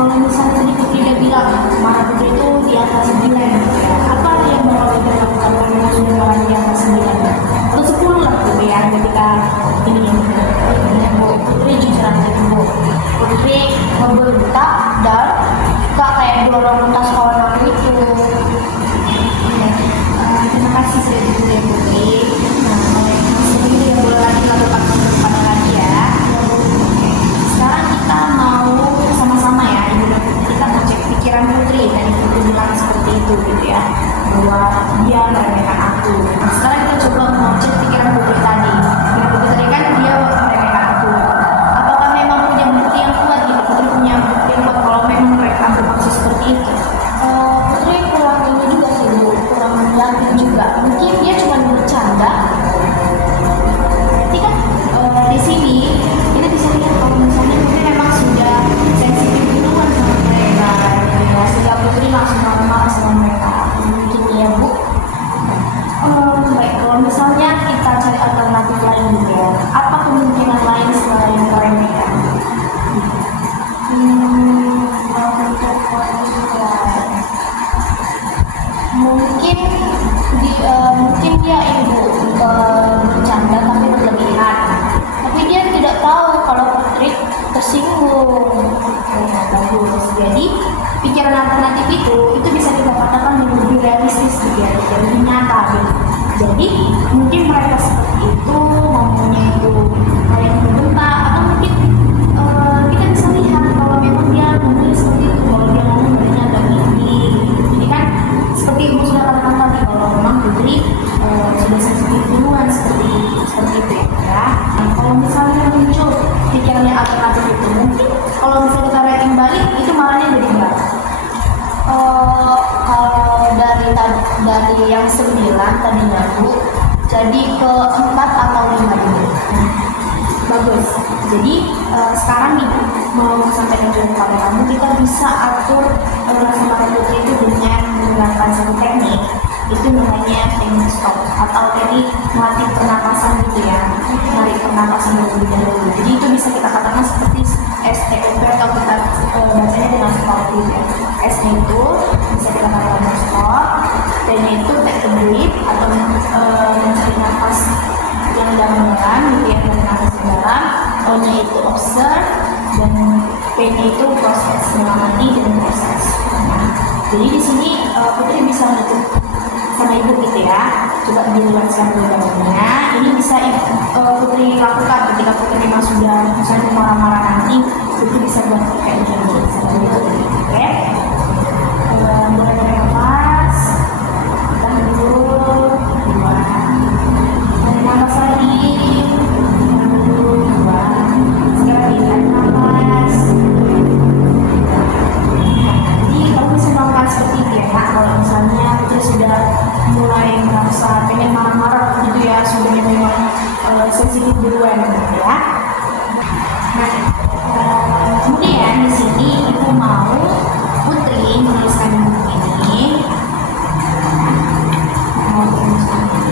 kalau misalnya tadi Putri udah bilang marah Putri itu di atas 9 gitu ya, apa yang bakal Putri lakukan kalau memang sudah marah di atas 9 atau 10 lah gitu ya, ketika ini Putri jujur aja dulu, Putri membentak dan suka kayak dorong tas kawan aku itu. Terima kasih sudah jujur ya Putri. Nah, sebelum tidak boleh lagi lakukan pada lagi ya. Sekarang kita mau sama-sama ya, kita mau cek pikiran Putri. Tadi Putri bilang seperti itu gitu ya, bahwa dia meremehkan aku. Nah, sekarang kita coba mau cek pikiran Putri tadi. Pikiran Putri tadi kan dia meremehkan aku. Apakah memang punya bukti yang kuat gitu? Putri punya bukti yang kuat kalau memang mereka bermaksud seperti itu? Putri kurang ini juga sih Bu, kurang yakin juga. Mungkin dia cuma bercanda. Berarti kan di sini kita bisa lihat kalau misalnya Putri memang sudah sensitif duluan sama mereka, ya, sehingga Putri langsung marah sama mereka. Mungkin ya Bu. Baik, kalau misalnya kita cari alternatif lain gitu ya, apa kemungkinan lain selain meremehkan? Mungkin dia ini Bu, bercanda tapi berlebihan. Tapi dia tidak tahu kalau Putri tersinggung. Bagus. Jadi pikiran alternatif itu bisa kita katakan lebih realistis gitu ya, lebih nyata gitu. Jadi mungkin mereka seperti itu ngomongnya itu kayak membentak, atau mungkin kita bisa lihat kalau memang dia ngomongnya seperti itu, kalau dia ngomong berarti agak tinggi. Jadi kan seperti Ibu sudah katakan tadi, kalau memang Putri sudah sensitif duluan seperti itu ya. Nah, kalau misalnya muncul pikirannya alternatif itu, mungkin kalau misalnya kita rating balik itu malahnya jadi berapa? Kalau dari yang 9 tadinya Bu, jadi ke 4 atau 5 dulu. Bagus. Jadi sekarang nih mau sampaikan juga kepada kamu, kita bisa atur rasa marah Putri itu dengan menggunakan satu teknik, itu namanya teknik stop atau teknik melatih pernapasan gitu ya, menarik pernapasan terlebih dahulu. Jadi itu bisa kita katakan seperti STOP atau kita bacanya dengan stop gitu ya. S itu bisa kita katakan stop, T-nya itu take a breath atau mencari nafas yang dalam gitu ya, dari nafas dalam. O-nya itu observe, dan P-nya itu proses, mengamati dan proses. Nah, jadi di sini Putri bisa menutup sama Ibu gitu ya. Coba dijelaskan dulu gambarnya. Ini bisa Putri lakukan ketika Putri memang sudah misalnya marah-marah nanti, Putri bisa buat kayak gini. Oke? Mulai dari nafas, tahan dulu, buang. Tarik nafas lagi, tahan dulu, buang. Sekali tarik nafas. Jadi kalau misalnya melakukan seperti itu ya, kalau misalnya Putri sudah mulai merasa pengen marah-marah gitu ya, sudah memang sensitif duluan gitu ya. Nah, kemudian di sini Ibu mau Putri menuliskan buku ini,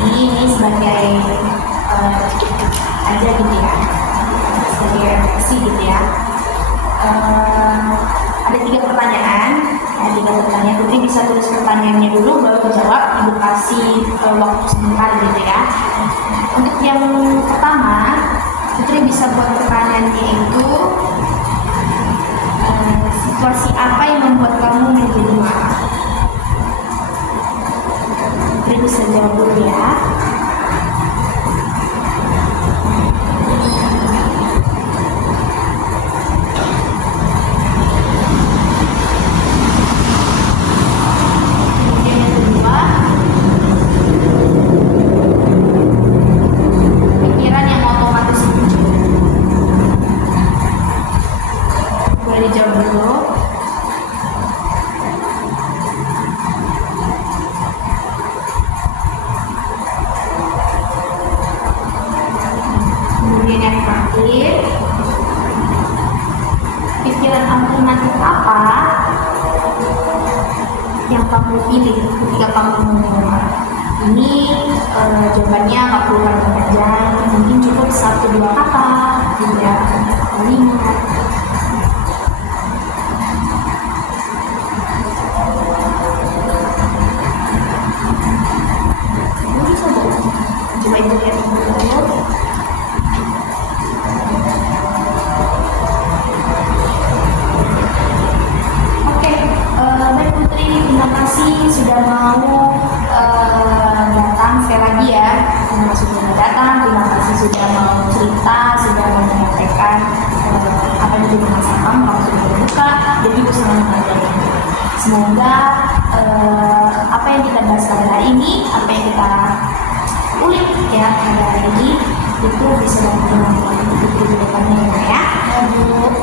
ini sebagai aja gitu ya, sebagai refleksi gitu ya. Ada 3 pertanyaan. Putri bisa tulis pertanyaannya dulu, baru dijawab. Ibu kasih waktu sebentar gitu ya. Untuk yang pertama, Putri bisa buat pertanyaannya itu situasi apa yang membuat kamu menjadi marah? Putri bisa jawab dulu ya. Pikiran alternatif apa yang kamu pilih ketika kamu marah? Ini jawabannya nggak perlu panjang, mungkin cukup 1-2 kata, 3 kalimat. kita sudah menyampaikan apa yang menjadi masalah kamu sudah terbuka dan ibu sangat menghargai. Semoga apa yang kita bahas pada hari ini, apa yang kita ulik ya pada hari ini itu bisa bermanfaat untuk kehidupannya ya. Bu.